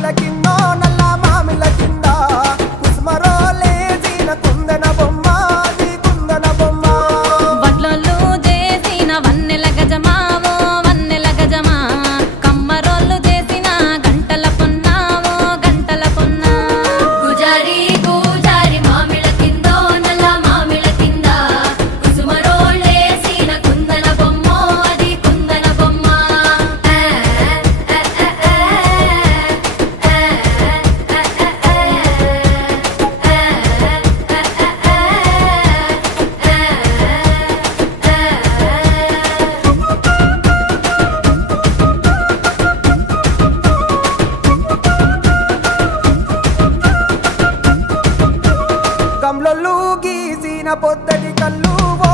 మామిళ్ళ కిందో నల్ల మామిళ్ళ కింద కుసుమరోలేసిన కుందన బొమ్మ నీ కుందన బొమ్మ వడ్లోళ్ళు చేసిన వన్నెల గజమావో వన్నెల గజమా కమ్మరోళ్ళు చేసిన గంటల పొన్నావో గంటల పొన్నా గుజారి గుజారి మామిళ్ళ కిందో నల్ల మామిళ్ళ కింద కుసుమరోళ్ళేసిన కుందన బొమ్మో అది కుందన బొమ్మ గమ్లొల్లు గీసిన పొద్దటి కళ్ళు ఓ